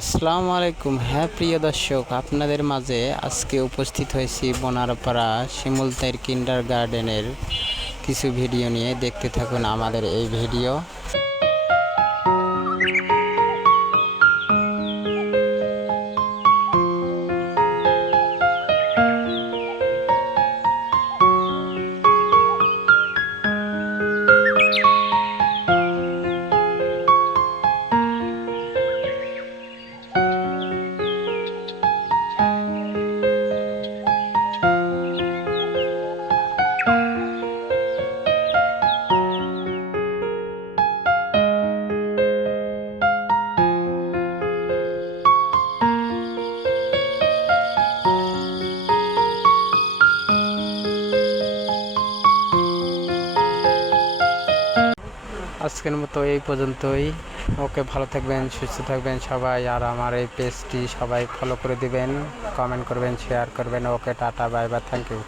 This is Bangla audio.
আসসালামু আলাইকুম। হ্যাঁ প্রিয় দর্শক, আপনাদের মাঝে আজকে উপস্থিত হয়েছি বনারপাড়া শিমুলতাইর কিন্ডার গার্ডেনের কিছু ভিডিও নিয়ে। দেখতে থাকুন আমাদের এই ভিডিও। আজকের মতো এই পর্যন্তই। ওকে ভালো থাকবেন, সুস্থ থাকবেন সবাই, আর আমার এই পেজটি সবাই ফলো করে দিবেন কমেন্ট করবেন শেয়ার করবেন। Okay, tata bye bye thank you